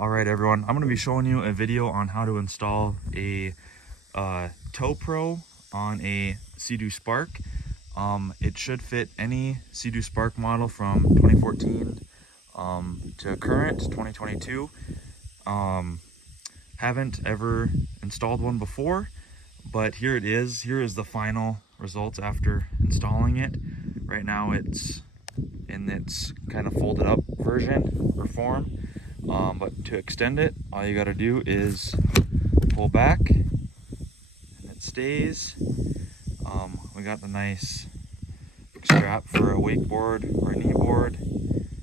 Alright everyone, I'm going to be showing you a video on how to install a Tow Pro on a Seadoo Spark. It should fit any Seadoo Spark model from 2014 to current 2022. Haven't ever installed one before, but here it is. Here is the final results after installing it. Right now it's in its kind of folded up version or form. But to extend it, all you got to do is pull back and it stays. We got the nice strap for a wakeboard or a kneeboard,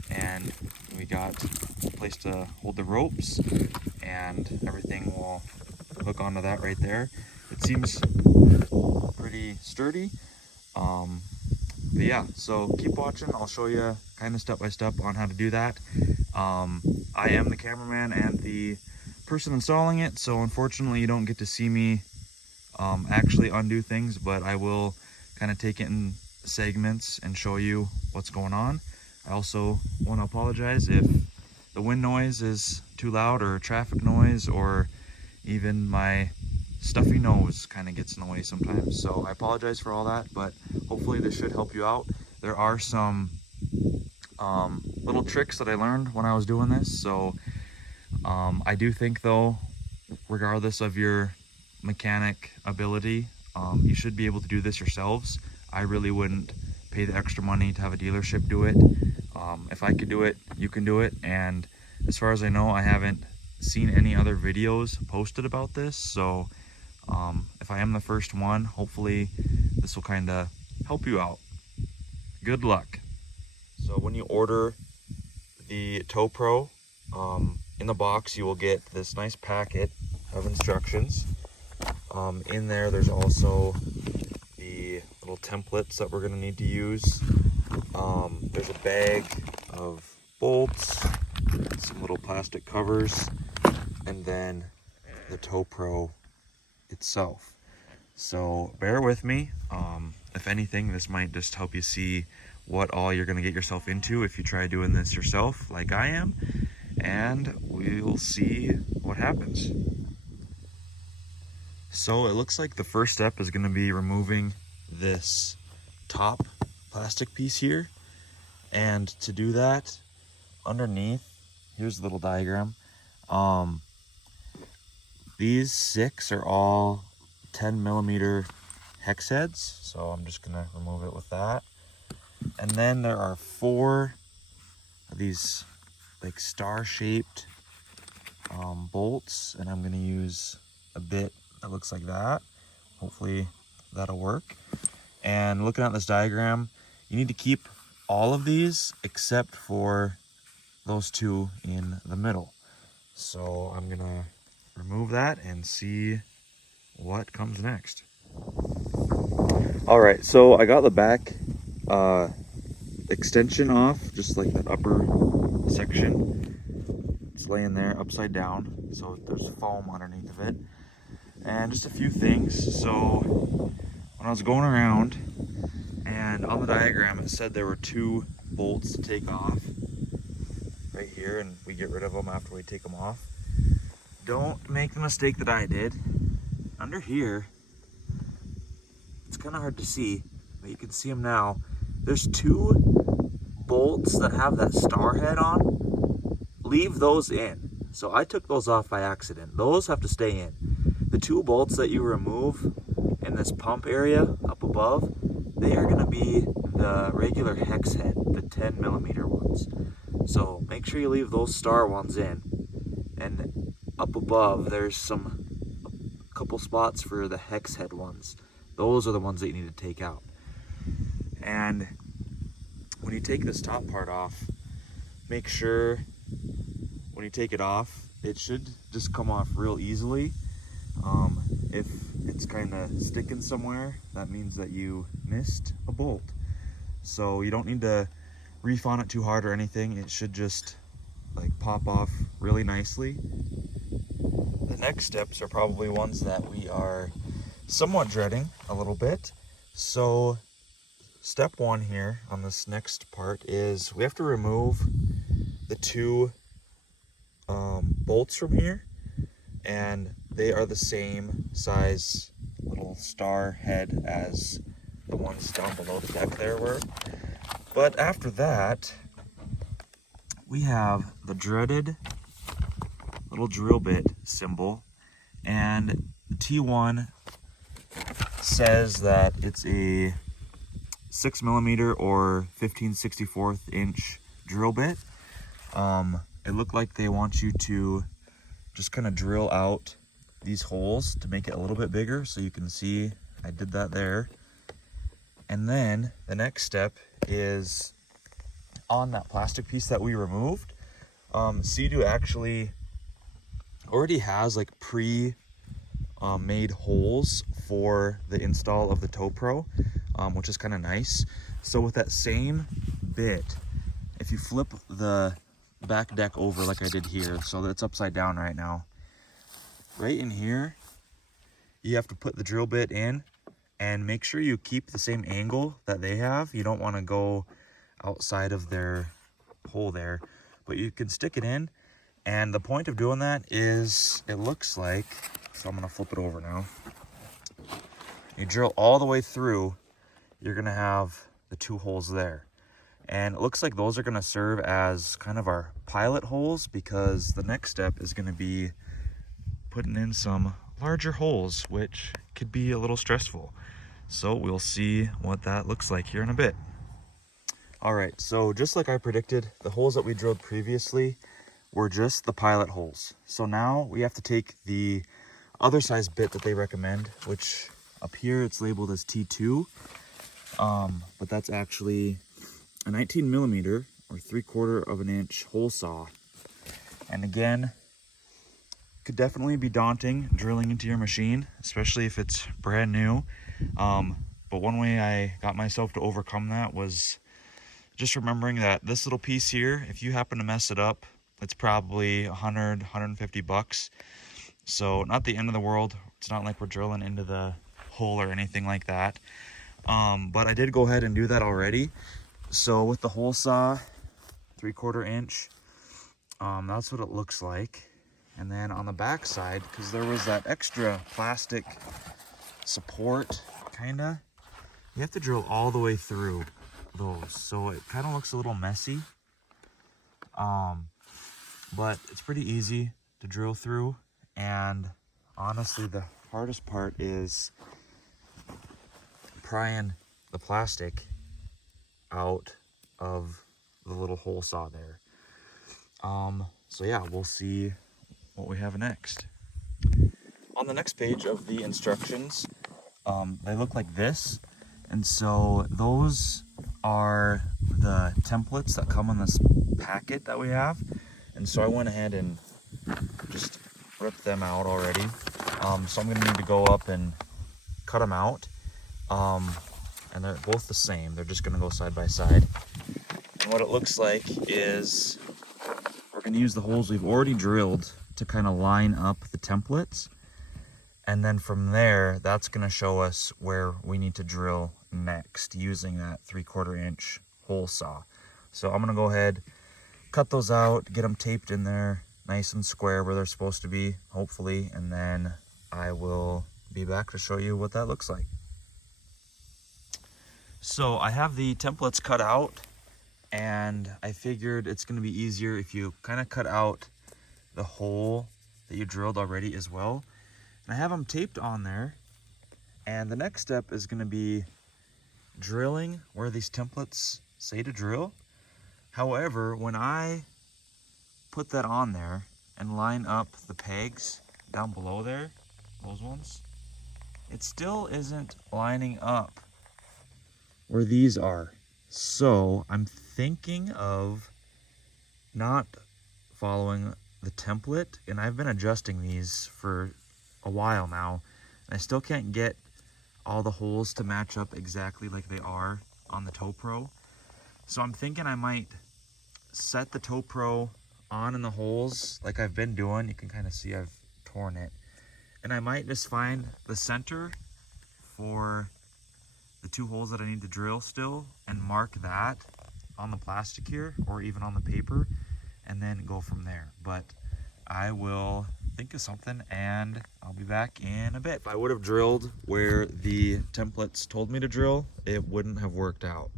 and we got a place to hold the ropes, and everything will hook onto that right there. It seems pretty sturdy. But yeah, so keep watching. I'll show you kind of step by step on how to do that. I am the cameraman and the person installing it, so unfortunately you don't get to see me actually undo things, but I will kind of take it in segments and show you what's going on. I also want to apologize if the wind noise is too loud, or traffic noise, or even my stuffy nose kind of gets in the way sometimes. So I apologize for all that, but hopefully this should help you out. There are some little tricks that I learned when I was doing this. So I do think though, regardless of your mechanic ability, you should be able to do this yourselves. I really wouldn't pay the extra money to have a dealership do it. If I could do it, you can do it. And as far as I know, I haven't seen any other videos posted about this. So if I am the first one, hopefully this will kind of help you out. Good luck. So when you order the Tow Pro, in the box you will get this nice packet of instructions. In there's also the little templates that we're going to need to use. There's a bag of bolts, some little plastic covers, and then the Tow Pro itself. So bear with me. If anything, this might just help you see what all you're going to get yourself into if you try doing this yourself like I am, and we'll see what happens. So it looks like the first step is going to be removing this top plastic piece here, and to do that, underneath, here's the little diagram. These 6 are all 10mm hex heads, so I'm just gonna remove it with that. And then there are 4 of these like star-shaped bolts, and I'm gonna use a bit that looks like that. Hopefully that'll work. And looking at this diagram, you need to keep all of these except for those 2 in the middle. So I'm gonna remove that and see what comes next. All right, so I got the back extension off, just like that upper section. It's laying there upside down, so there's foam underneath of it. And just a few things. So when I was going around, and on the diagram it said there were 2 bolts to take off right here, and we get rid of them after we take them off. Don't make the mistake that I did. Under here, it's kind of hard to see, but you can see them now. There's 2 bolts that have that star head on. Leave those in. So I took those off by accident. Those have to stay in. The 2 bolts that you remove in this pump area up above, they are going to be the regular hex head, the 10mm ones. So make sure you leave those star ones in. And up above, there's a couple spots for the hex head ones. Those are the ones that you need to take out. And when you take this top part off, make sure when you take it off, it should just come off real easily. If it's kind of sticking somewhere, that means that you missed a bolt. So you don't need to reef on it too hard or anything. It should just like pop off really nicely. The next steps are probably ones that we are somewhat dreading a little bit. So step 1 here on this next part is we have to remove the 2 bolts from here, and they are the same size little star head as the ones down below the deck there were. But after that, we have the dreaded little drill bit symbol, and the T1 says that it's a 6mm or 15/64 inch drill bit. It looked like they want you to just kind of drill out these holes to make it a little bit bigger, so you can see I did that there. And then the next step is on that plastic piece that we removed. Seadoo actually already has like made holes for the install of the Tow Pro, which is kind of nice. So with that same bit, if you flip the back deck over like I did here, so that it's upside down right now, right in here, you have to put the drill bit in and make sure you keep the same angle that they have. You don't want to go outside of their hole there, but you can stick it in. And the point of doing that is, it looks like, so I'm gonna flip it over now. You drill all the way through, you're gonna have the 2 holes there. And it looks like those are gonna serve as kind of our pilot holes, because the next step is gonna be putting in some larger holes, which could be a little stressful. So we'll see what that looks like here in a bit. All right, so just like I predicted, the holes that we drilled previously were just the pilot holes. So now we have to take the other size bit that they recommend, which up here it's labeled as T2, but that's actually a 19mm or 3/4 inch hole saw. And again, could definitely be daunting drilling into your machine, especially if it's brand new. But one way I got myself to overcome that was just remembering that this little piece here, if you happen to mess it up, it's probably $100–150. So not the end of the world. It's not like we're drilling into the hole or anything like that. But I did go ahead and do that already. So with the hole saw, 3/4 inch, that's what it looks like. And then on the back side, because there was that extra plastic support, kinda, you have to drill all the way through those. So it kind of looks a little messy. But it's pretty easy to drill through, and honestly the hardest part is prying the plastic out of the little hole saw there. So yeah, we'll see what we have next. On the next page of the instructions, they look like this, and so those are the templates that come in this packet that we have. And so I went ahead and just ripped them out already. So I'm gonna need to go up and cut them out. And they're both the same. They're just gonna go side by side. And what it looks like is we're gonna use the holes we've already drilled to kind of line up the templates. And then from there, that's gonna show us where we need to drill next using that 3/4 inch hole saw. So I'm gonna go ahead, cut those out, get them taped in there nice and square where they're supposed to be, hopefully, and then I will be back to show you what that looks like. So I have the templates cut out, and I figured it's going to be easier if you kind of cut out the hole that you drilled already as well. And I have them taped on there, and the next step is going to be drilling where these templates say to drill. However, when I put that on there and line up the pegs down below there, those ones, it still isn't lining up where these are. So I'm thinking of not following the template, and I've been adjusting these for a while now, and I still can't get all the holes to match up exactly like they are on the Tow Pro. So I'm thinking I might set the Tow Pro on in the holes like I've been doing. You can kind of see I've torn it. And I might just find the center for the 2 holes that I need to drill still and mark that on the plastic here or even on the paper, and then go from there. But I will think of something and I'll be back in a bit. If I would have drilled where the templates told me to drill, it wouldn't have worked out.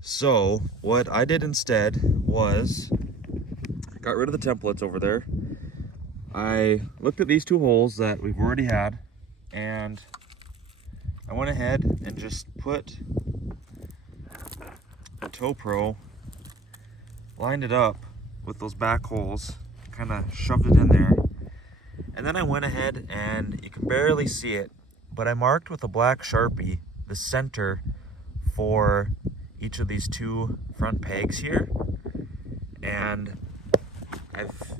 So what I did instead was got rid of the templates over there. I looked at these two holes that we've already had, and I went ahead and just put a Toe Pro, lined it up with those back holes, kind of shoved it in there, and then I went ahead and you can barely see it, but I marked with a black Sharpie the center for each of these two front pegs here, and I've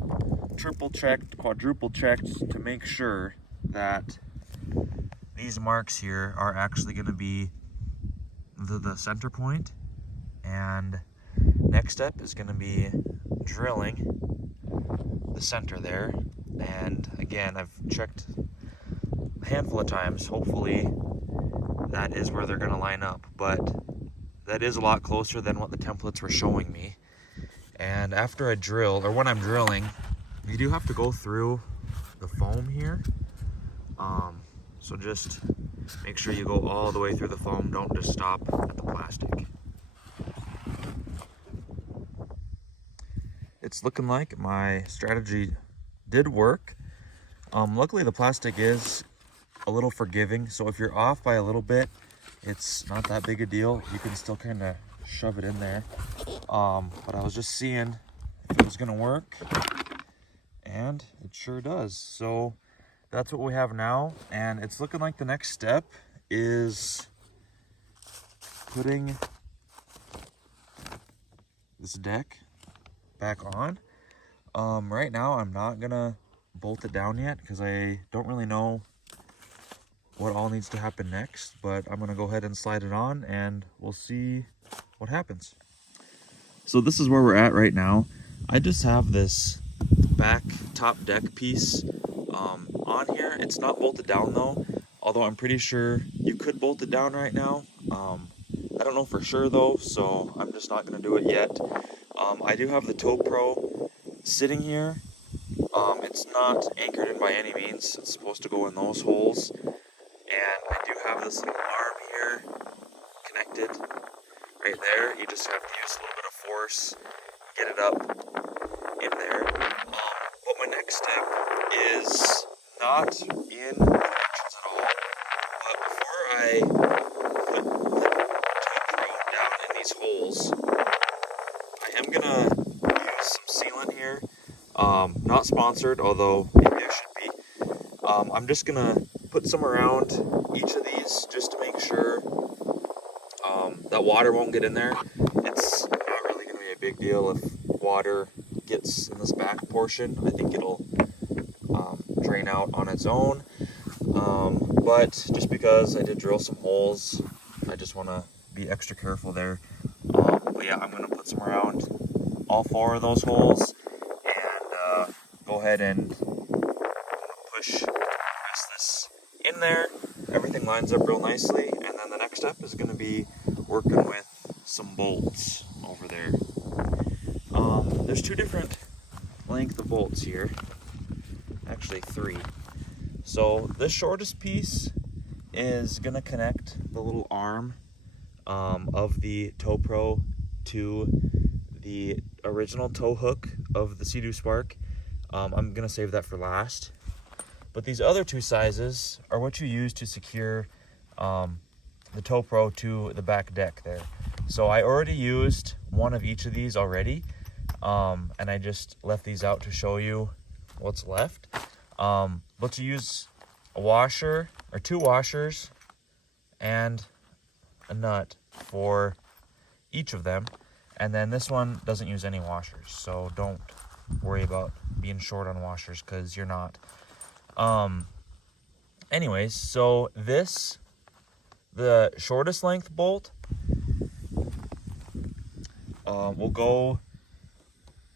triple checked, quadruple checked to make sure that these marks here are actually going to be the center point. And next step is going to be drilling the center there. And again, I've checked a handful of times. Hopefully that is where they're going to line up, but that is a lot closer than what the templates were showing me. And after I drill, or when I'm drilling, you do have to go through the foam here. So just make sure you go all the way through the foam. Don't just stop at the plastic. It's looking like my strategy did work. Luckily the plastic is a little forgiving, so if you're off by a little bit, it's not that big a deal. You can still kind of shove it in there. But I was just seeing if it was gonna work, and it sure does. So that's what we have now, and it's looking like the next step is putting this deck back on. Right now I'm not gonna bolt it down yet because I don't really know what all needs to happen next, but I'm gonna go ahead and slide it on and we'll see what happens. So this is where we're at right now. I just have this back top deck piece on here. It's not bolted down though, although I'm pretty sure you could bolt it down right now. I don't know for sure though, so I'm just not gonna do it yet. I do have the Toe Pro sitting here. It's not anchored in by any means. It's supposed to go in those holes. And I do have this little arm here connected right there. You just have to use a little bit of force, get it up in there. But my next step is not in connections at all. But before I put the Toe Pro down in these holes, I am gonna use some sealant here. Not sponsored, although maybe I should be. I'm just gonna put some around each of these just to make sure that water won't get in there. It's not really gonna be a big deal if water gets in this back portion. I think it'll drain out on its own. But just because I did drill some holes, I just want to be extra careful there. But yeah, I'm gonna put some around all 4 of those holes and go ahead and press this in there. Everything lines up real nicely, and then the next step is going to be working with some bolts over there. There's 2 different length of bolts here, actually 3. So this shortest piece is going to connect the little arm of the Toe Pro to the original tow hook of the Seadoo Spark. I'm going to save that for last. But these other 2 sizes are what you use to secure the Toe Pro to the back deck there. So I already used one of each of these already, and I just left these out to show you what's left. But you use a washer or 2 washers and a nut for each of them, and then this one doesn't use any washers, so don't worry about being short on washers because you're not. Anyways, so the shortest length bolt will go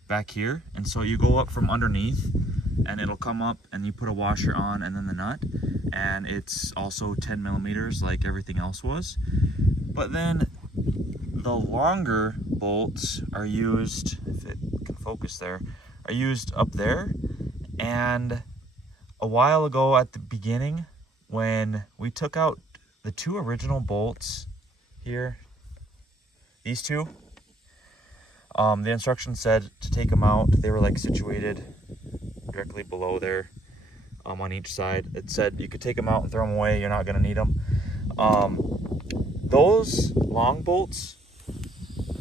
back here, and so you go up from underneath and it'll come up and you put a washer on and then the nut, and it's also 10 millimeters like everything else was. But then the longer bolts are used, if it can focus there, are used up there, And a while ago at the beginning, when we took out the 2 original bolts here, these 2, the instructions said to take them out. They were like situated directly below there, on each side. It said you could take them out and throw them away. You're not going to need them. Those long bolts,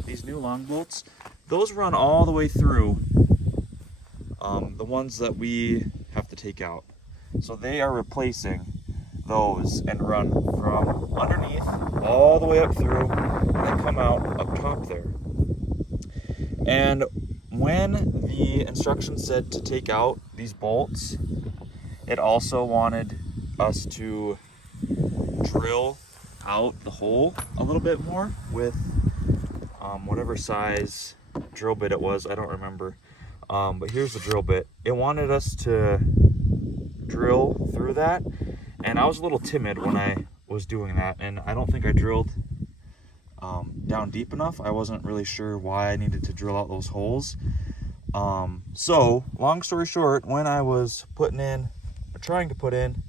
these new long bolts, those run all the way through the ones that we have to take out. So they are replacing those and run from underneath all the way up through and come out up top there. And when the instructions said to take out these bolts, it also wanted us to drill out the hole a little bit more with whatever size drill bit it was. I don't remember. But here's the drill bit. It wanted us to drill through that, and I was a little timid when I was doing that, and I don't think I drilled down deep enough. I wasn't really sure why I needed to drill out those holes. So long story short, when I was trying to put in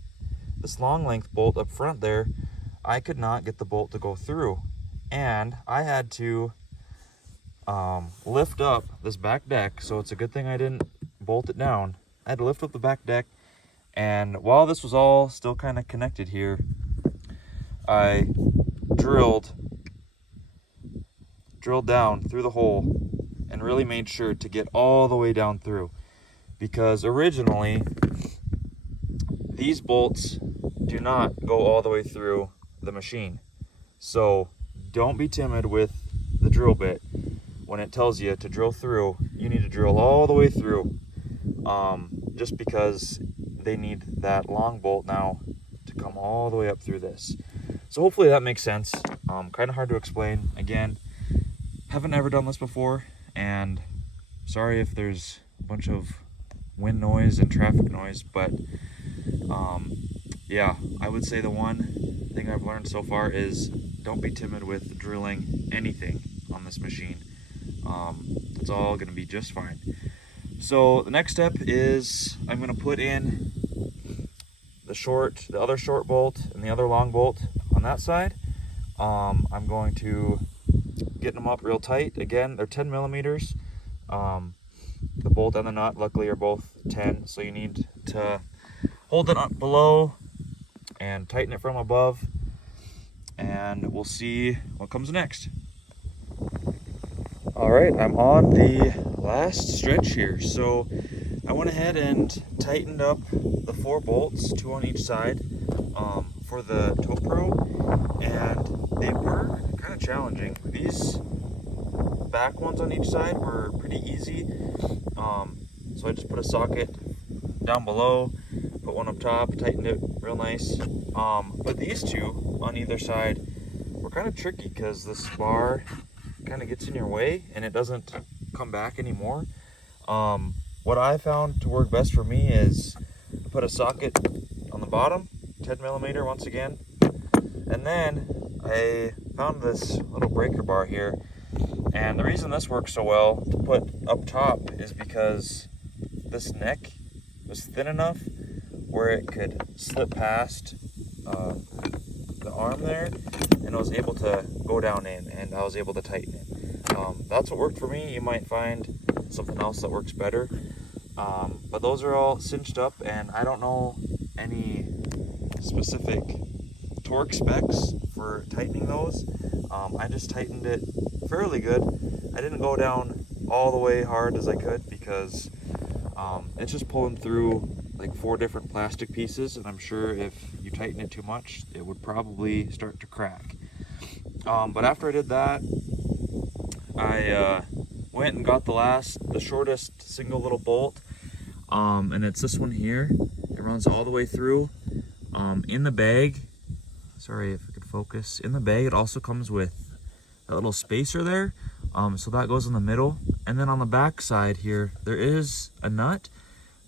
this long length bolt up front there, I could not get the bolt to go through, and I had to lift up this back deck. So it's a good thing I didn't bolt it down. I had to lift up the back deck, and while this was all still kind of connected here, I drilled down through the hole and really made sure to get all the way down through, because originally these bolts do not go all the way through the machine. So don't be timid with the drill bit. When it tells you to drill through, you need to drill all the way through, just because they need that long bolt now to come all the way up through this. So hopefully that makes sense. Kind of hard to explain. Again, haven't ever done this before, and sorry if there's a bunch of wind noise and traffic noise, but yeah, I would say the one thing I've learned so far is don't be timid with drilling anything on this machine. It's all going to be just fine. So the next step is I'm going to put in the other short bolt and the other long bolt on that side. I'm going to get them up real tight. Again, they're 10 millimeters. The bolt and the nut luckily are both 10, so you need to hold it up below and tighten it from above, and we'll see what comes next. All right, I'm on the last stretch here. So I went ahead and tightened up the 4 bolts, 2 on each side, for the toe pro, and they were kind of challenging. These back ones on each side were pretty easy. So I just put a socket down below, put one up top, tightened it real nice. But these 2 on either side were kind of tricky because the spar kind of gets in your way and it doesn't come back anymore. What I found to work best for me is put a socket on the bottom, 10 millimeter once again, and then I found this little breaker bar here. And the reason this works so well to put up top is because this neck was thin enough where it could slip past the arm there, and I was able to go down in, and I was able to tighten it. That's what worked for me. You might find something else that works better. But those are all cinched up, and I don't know any specific torque specs for tightening those. I just tightened it fairly good. I didn't go down all the way hard as I could because it's just pulling through like 4 different plastic pieces, and I'm sure if you tighten it too much, it would probably start to crack. But after I did that, I went and got the shortest single little bolt, and it's this one here. It runs all the way through. In the bag, sorry if I could focus, in the bag it also comes with a little spacer there, so that goes in the middle, and then on the back side here there is a nut,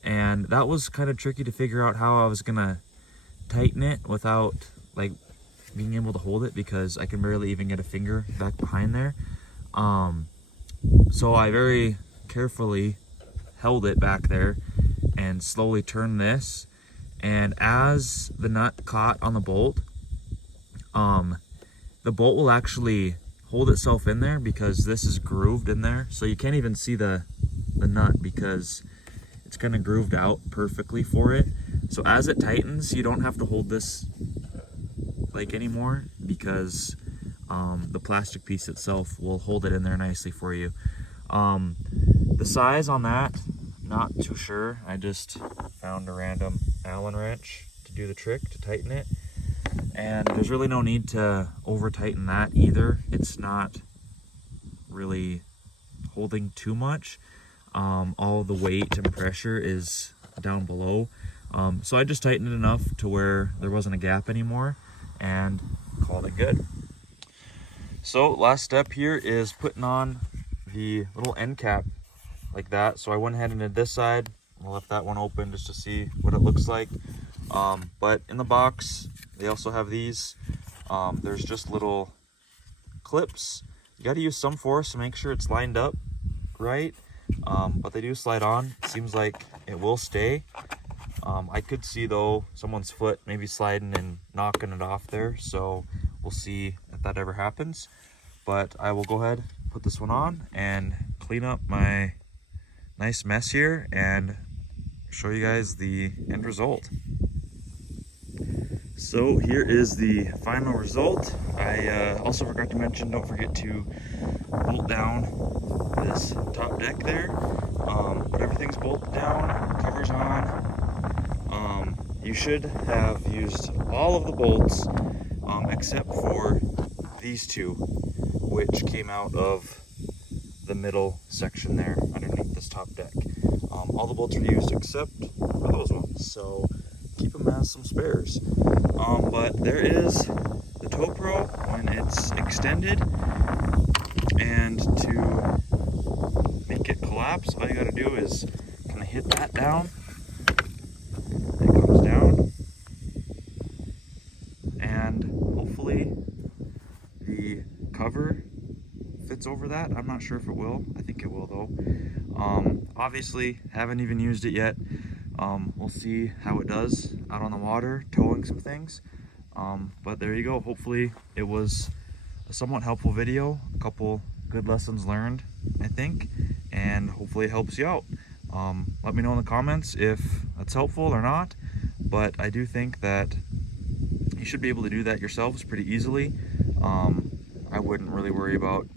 and that was kind of tricky to figure out how I was gonna tighten it without like being able to hold it, because I can barely even get a finger back behind there. So I very carefully held it back there and slowly turn this. And as the nut caught on the bolt will actually hold itself in there because this is grooved in there. So you can't even see the nut because it's kind of grooved out perfectly for it. So as it tightens, you don't have to hold this like anymore because the plastic piece itself will hold it in there nicely for you. The size on that, not too sure. I just found a random Allen wrench to do the trick to tighten it. And there's really no need to over tighten that either. It's not really holding too much. All the weight and pressure is down below. So I just tightened it enough to where there wasn't a gap anymore and called it good. So last step here is putting on the little end cap like that. So I went ahead and did this side. I left that one open just to see what it looks like. But in the box, they also have these. There's just little clips. You got to use some force to make sure it's lined up right. But they do slide on. Seems like it will stay. I could see though someone's foot maybe sliding and knocking it off there. So we'll see if that ever happens. But I will go ahead, put this one on and clean up my nice mess here and show you guys the end result. So here is the final result. I also forgot to mention, don't forget to bolt down this top deck there. But everything's bolted down, covers on. You should have used all of the bolts except for these two, which came out of the middle section there underneath this top deck. All the bolts are used except for those ones, so keep them as some spares. But there is the tow pro when it's extended, and to make it collapse, all you gotta do is kind of hit that down. It comes down, and hopefully the cover fits over that. I'm not sure if it will. I think it will though. Obviously haven't even used it yet. We'll see how it does out on the water, towing some things. But there you go. Hopefully it was a somewhat helpful video, a couple good lessons learned, I think, and hopefully it helps you out. Let me know in the comments if that's helpful or not, but I do think that you should be able to do that yourselves pretty easily. I wouldn't really worry about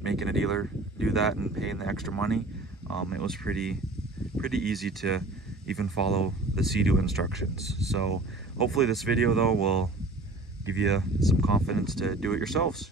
making a dealer do that and paying the extra money. It was pretty easy to even follow the Seadoo instructions. So hopefully this video though will give you some confidence to do it yourselves.